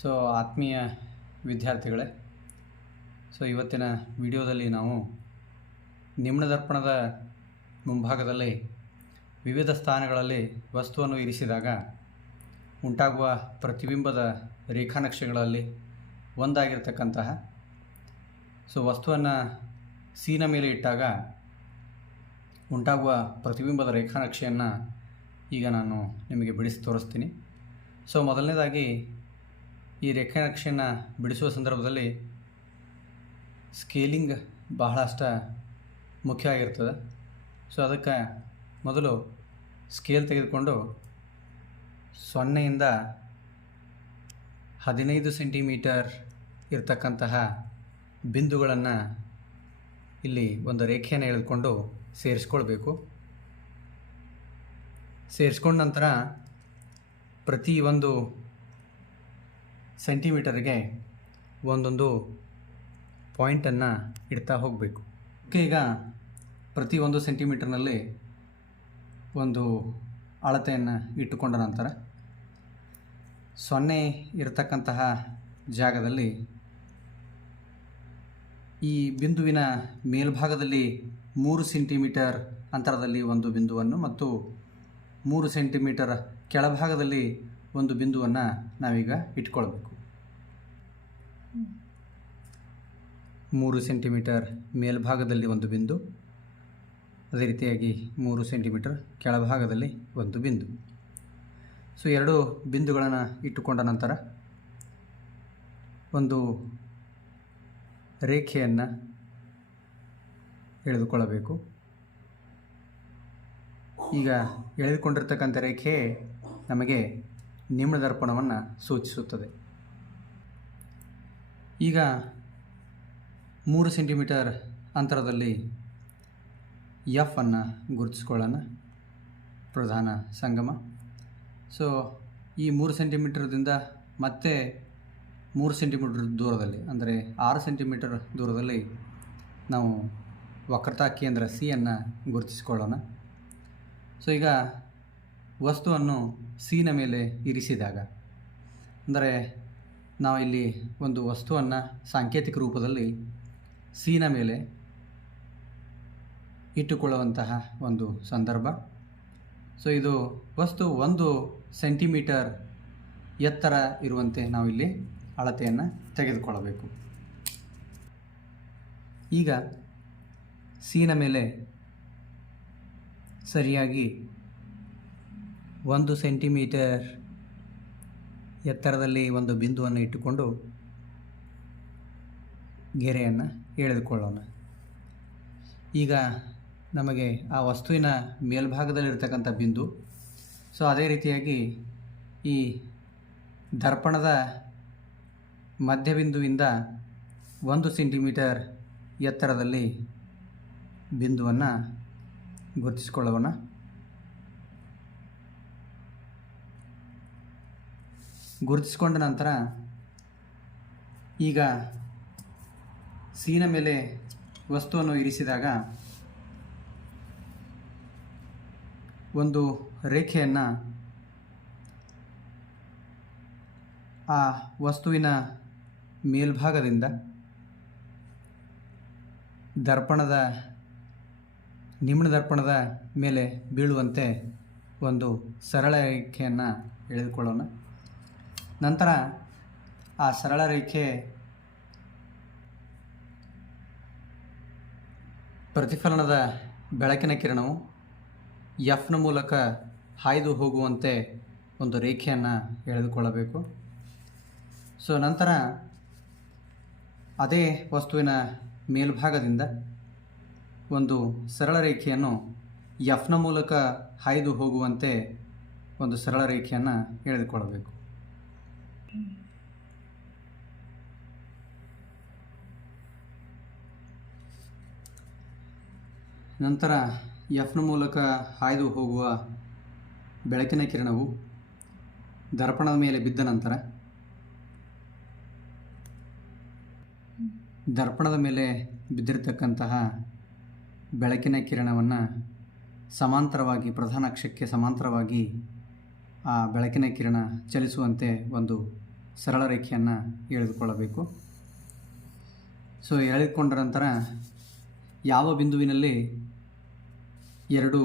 So ಆತ್ಮೀಯ ವಿದ್ಯಾರ್ಥಿಗಳೇ, ಇವತ್ತಿನ ವಿಡಿಯೋದಲ್ಲಿ ನಾವು ನಿಮ್ನದರ್ಪಣದ ಮುಂಭಾಗದಲ್ಲಿ ವಿವಿಧ ಸ್ಥಾನಗಳಲ್ಲಿ ವಸ್ತುವನ್ನು ಇರಿಸಿದಾಗ ಉಂಟಾಗುವ ಪ್ರತಿಬಿಂಬದ ರೇಖಾನಕ್ಷೆಗಳಲ್ಲಿ ಒಂದಾಗಿರ್ತಕ್ಕಂತಹ ವಸ್ತುವನ್ನು ಸೀನ ಮೇಲೆ ಇಟ್ಟಾಗ ಉಂಟಾಗುವ ಪ್ರತಿಬಿಂಬದ ರೇಖಾನಕ್ಷೆಯನ್ನು ಈಗ ನಾನು ನಿಮಗೆ ಬಿಡಿಸಿ ತೋರಿಸ್ತೀನಿ. ಮೊದಲನೇದಾಗಿ ಈ ರೇಖಾನಕ್ಷೆಯನ್ನು ಬಿಡಿಸುವ ಸಂದರ್ಭದಲ್ಲಿ ಸ್ಕೇಲಿಂಗ್ ಬಹಳಷ್ಟು ಮುಖ್ಯವಾಗಿರ್ತದೆ. ಅದಕ್ಕೆ ಮೊದಲು ಸ್ಕೇಲ್ ತೆಗೆದುಕೊಂಡು 0ಯಿಂದ 15 ಸೆಂಟಿಮೀಟರ್ ಇರತಕ್ಕಂತಹ ಬಿಂದುಗಳನ್ನು ಇಲ್ಲಿ ಒಂದು ರೇಖೆಯನ್ನು ಎಳೆದುಕೊಂಡು ಸೇರಿಸ್ಕೊಳ್ಬೇಕು. ಸೇರಿಸ್ಕೊಂಡ ನಂತರ ಪ್ರತಿ ಒಂದು ಸೆಂಟಿಮೀಟರ್ಗೆ ಒಂದೊಂದು ಪಾಯಿಂಟನ್ನು ಇಡ್ತಾ ಹೋಗಬೇಕು. ಈಗ ಪ್ರತಿ ಒಂದು ಸೆಂಟಿಮೀಟರ್ನಲ್ಲಿ ಒಂದು ಅಳತೆಯನ್ನು ಇಟ್ಟುಕೊಂಡ ನಂತರ 0 ಇರತಕ್ಕಂತಹ ಜಾಗದಲ್ಲಿ ಈ ಬಿಂದುವಿನ ಮೇಲ್ಭಾಗದಲ್ಲಿ 3 ಸೆಂಟಿಮೀಟರ್ ಅಂತರದಲ್ಲಿ ಒಂದು ಬಿಂದುವನ್ನು ಮತ್ತು 3 ಸೆಂಟಿಮೀಟರ್ ಕೆಳಭಾಗದಲ್ಲಿ ಒಂದು ಬಿಂದುವನ್ನು ನಾವೀಗ ಇಟ್ಕೊಳ್ಬೇಕು. 3 ಸೆಂಟಿಮೀಟರ್ ಮೇಲ್ಭಾಗದಲ್ಲಿ ಒಂದು ಬಿಂದು, ಅದೇ ರೀತಿಯಾಗಿ 3 ಸೆಂಟಿಮೀಟರ್ ಕೆಳಭಾಗದಲ್ಲಿ ಒಂದು ಬಿಂದು. ಎರಡು ಬಿಂದುಗಳನ್ನು ಇಟ್ಟುಕೊಂಡ ನಂತರ ಒಂದು ರೇಖೆಯನ್ನು ಎಳೆದುಕೊಳ್ಳಬೇಕು. ಈಗ ಎಳೆದುಕೊಂಡಿರ್ತಕ್ಕಂಥ ರೇಖೆ ನಮಗೆ ನಿಮ್ನದರ್ಪಣವನ್ನು ಸೂಚಿಸುತ್ತದೆ. ಈಗ 3 ಸೆಂಟಿಮೀಟರ್ ಅಂತರದಲ್ಲಿ ಎಫ್ ಅನ್ನು ಗುರುತಿಸ್ಕೊಳ್ಳೋಣ, ಪ್ರಧಾನ ಸಂಗಮ. ಈ 3 ಸೆಂಟಿಮೀಟರ್ದಿಂದ ಮತ್ತೆ 3 ಸೆಂಟಿಮೀಟರ್ ದೂರದಲ್ಲಿ, ಅಂದರೆ 6 ಸೆಂಟಿಮೀಟರ್ ದೂರದಲ್ಲಿ ನಾವು ವಕ್ರತಾ ಕೇಂದ್ರ ಸಿ ಅನ್ನು ಗುರುತಿಸಿಕೊಳ್ಳೋಣ. ಈಗ ವಸ್ತುವನ್ನು ಸಿನ ಮೇಲೆ ಇರಿಸಿದಾಗ, ಅಂದರೆ ನಾವು ಇಲ್ಲಿ ಒಂದು ವಸ್ತುವನ್ನು ಸಾಂಕೇತಿಕ ರೂಪದಲ್ಲಿ ಸಿನ ಮೇಲೆ ಇಟ್ಟುಕೊಳ್ಳುವಂತಹ ಒಂದು ಸಂದರ್ಭ. ಇದು ವಸ್ತು 1 ಸೆಂಟಿಮೀಟರ್ ಎತ್ತರ ಇರುವಂತೆ ನಾವಿಲ್ಲಿ ಅಳತೆಯನ್ನು ತೆಗೆದುಕೊಳ್ಳಬೇಕು. ಈಗ ಸಿನ ಮೇಲೆ ಸರಿಯಾಗಿ 1 ಸೆಂಟಿಮೀಟರ್ ಎತ್ತರದಲ್ಲಿ ಒಂದು ಬಿಂದುವನ್ನು ಇಟ್ಟುಕೊಂಡು ಗೆರೆಯನ್ನು ಎಳೆದುಕೊಳ್ಳೋಣ. ಈಗ ನಮಗೆ ಆ ವಸ್ತುವಿನ ಮೇಲ್ಭಾಗದಲ್ಲಿರ್ತಕ್ಕಂಥ ಬಿಂದು, ಅದೇ ರೀತಿಯಾಗಿ ಈ ದರ್ಪಣದ ಮಧ್ಯಬಿಂದುವಿಂದ 1 ಸೆಂಟಿಮೀಟರ್ ಎತ್ತರದಲ್ಲಿ ಬಿಂದುವನ್ನು ಗುರುತಿಸಿಕೊಳ್ಳೋಣ. ಗುರುತಿಸಿಕೊಂಡ ನಂತರ ಈಗ ಸಿನ ಮೇಲೆ ವಸ್ತುವನ್ನು ಇರಿಸಿದಾಗ ಒಂದು ರೇಖೆಯನ್ನು ಆ ವಸ್ತುವಿನ ಮೇಲ್ಭಾಗದಿಂದ ನಿಮ್ನದರ್ಪಣದ ಮೇಲೆ ಬೀಳುವಂತೆ ಒಂದು ಸರಳ ರೇಖೆಯನ್ನು ಎಳೆದುಕೊಳ್ಳೋಣ. ನಂತರ ಆ ಸರಳ ರೇಖೆ ಪ್ರತಿಫಲನದ ಬೆಳಕಿನ ಕಿರಣವು ಎಫ್ನ ಮೂಲಕ ಹಾಯ್ದು ಹೋಗುವಂತೆ ಒಂದು ರೇಖೆಯನ್ನು ಎಳೆದುಕೊಳ್ಳಬೇಕು. ನಂತರ ಅದೇ ವಸ್ತುವಿನ ಮೇಲ್ಭಾಗದಿಂದ ಒಂದು ಸರಳ ರೇಖೆಯನ್ನು ಎಫ್ನ ಮೂಲಕ ಹಾಯ್ದು ಹೋಗುವಂತೆ ಒಂದು ಸರಳ ರೇಖೆಯನ್ನು ಎಳೆದುಕೊಳ್ಳಬೇಕು. ನಂತರ ಎಫ್ನ ಮೂಲಕ ಹಾಯ್ದು ಹೋಗುವ ಬೆಳಕಿನ ಕಿರಣವು ದರ್ಪಣದ ಮೇಲೆ ಬಿದ್ದ ನಂತರ ದರ್ಪಣದ ಮೇಲೆ ಬಿದ್ದಿರತಕ್ಕಂತಹ ಬೆಳಕಿನ ಕಿರಣವನ್ನು ಸಮಾಂತರವಾಗಿ, ಪ್ರಧಾನ ಅಕ್ಷಕ್ಕೆ ಸಮಾಂತರವಾಗಿ ಆ ಬೆಳಕಿನ ಕಿರಣ ಚಲಿಸುವಂತೆ ಒಂದು ಸರಳ ರೇಖೆಯನ್ನು ಎಳೆದುಕೊಳ್ಳಬೇಕು. ಸೊ ಎಳೆದುಕೊಂಡ ನಂತರ ಯಾವ ಬಿಂದುವಿನಲ್ಲಿ ಎರಡು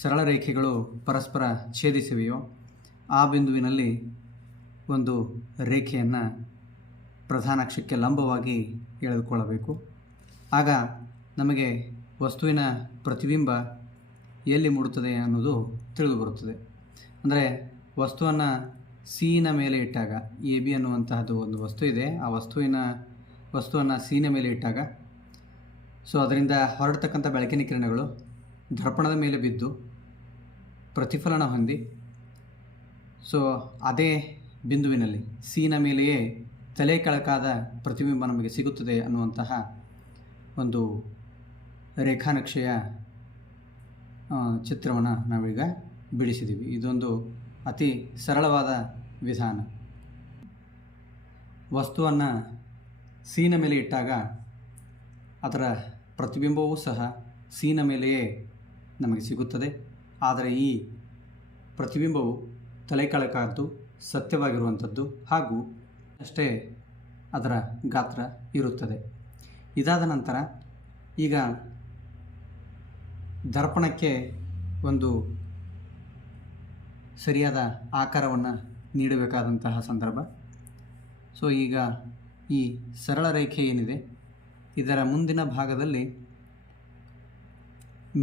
ಸರಳ ರೇಖೆಗಳು ಪರಸ್ಪರ ಛೇದಿಸಿವೆಯೋ ಆ ಬಿಂದುವಿನಲ್ಲಿ ಒಂದು ರೇಖೆಯನ್ನು ಪ್ರಧಾನ ಅಕ್ಷಕ್ಕೆ ಲಂಬವಾಗಿ ಎಳೆದುಕೊಳ್ಳಬೇಕು. ಆಗ ನಮಗೆ ವಸ್ತುವಿನ ಪ್ರತಿಬಿಂಬ ಎಲ್ಲಿ ಮೂಡುತ್ತದೆ ಅನ್ನೋದು ತಿಳಿದು ಬರುತ್ತದೆ. ಅಂದರೆ ವಸ್ತುವನ್ನು ಸಿನ ಮೇಲೆ ಇಟ್ಟಾಗ ಎ ಬಿ ಅನ್ನುವಂತಹದ್ದು ಒಂದು ವಸ್ತು ಇದೆ. ಆ ವಸ್ತುವನ್ನು ಸಿನ ಮೇಲೆ ಇಟ್ಟಾಗ ಸೊ ಅದರಿಂದ ಹೊರಡ್ತಕ್ಕಂಥ ಬೆಳಕಿನ ಕಿರಣಗಳು ದರ್ಪಣದ ಮೇಲೆ ಬಿದ್ದು ಪ್ರತಿಫಲನ ಹೊಂದಿ ಸೊ ಅದೇ ಬಿಂದುವಿನಲ್ಲಿ ಸಿನ ಮೇಲೆಯೇ ತಲೆ ಕೆಳಕಾದ ಪ್ರತಿಬಿಂಬ ನಮಗೆ ಸಿಗುತ್ತದೆ ಅನ್ನುವಂತಹ ಒಂದು ರೇಖಾನಕ್ಷೆಯ ಚಿತ್ರವನ್ನು ನಾವೀಗ ಬಿಡಿಸಿದ್ದೀವಿ. ಇದೊಂದು ಅತಿ ಸರಳವಾದ ವಿಧಾನ. ವಸ್ತುವನ್ನು ಸಿನ ಮೇಲೆ ಇಟ್ಟಾಗ ಅದರ ಪ್ರತಿಬಿಂಬವೂ ಸಹ ಸಿನ ಮೇಲೆಯೇ ನಮಗೆ ಸಿಗುತ್ತದೆ. ಆದರೆ ಈ ಪ್ರತಿಬಿಂಬವು ತಲೆ ಕೆಳಕಾದ್ದು ಸತ್ಯವಾಗಿರುವಂಥದ್ದು ಹಾಗೂ ಅಷ್ಟೇ ಅದರ ಗಾತ್ರ ಇರುತ್ತದೆ. ಇದಾದ ನಂತರ ಈಗ ದರ್ಪಣಕ್ಕೆ ಒಂದು ಸರಿಯಾದ ಆಕಾರವನ್ನು ನೀಡಬೇಕಾದಂತಹ ಸಂದರ್ಭ. ಸೊ ಈಗ ಈ ಸರಳ ರೇಖೆ ಏನಿದೆ ಇದರ ಮುಂದಿನ ಭಾಗದಲ್ಲಿ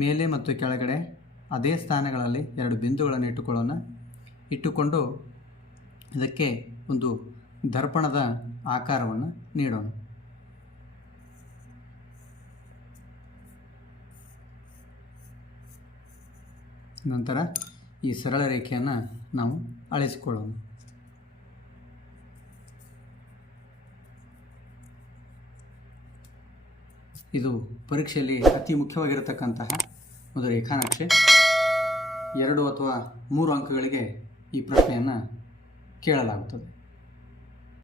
ಮೇಲೆ ಮತ್ತು ಕೆಳಗಡೆ ಅದೇ ಸ್ಥಾನಗಳಲ್ಲಿ ಎರಡು ಬಿಂದುಗಳನ್ನು ಇಟ್ಟುಕೊಂಡು ಇದಕ್ಕೆ ಒಂದು ದರ್ಪಣದ ಆಕಾರವನ್ನು ನೀಡೋಣ. ನಂತರ ಈ ಸರಳ ರೇಖೆಯನ್ನು ನಾವು ಅಳಿಸಿಕೊಳ್ಳೋಣ. ಇದು ಪರೀಕ್ಷೆಯಲ್ಲಿ ಅತಿ ಮುಖ್ಯವಾಗಿರತಕ್ಕಂತಹ ಒಂದು ರೇಖಾನಕ್ಷೆ. 2 ಅಥವಾ 3 ಅಂಕಗಳಿಗೆ ಈ ಪ್ರಶ್ನೆಯನ್ನು ಕೇಳಲಾಗುತ್ತದೆ.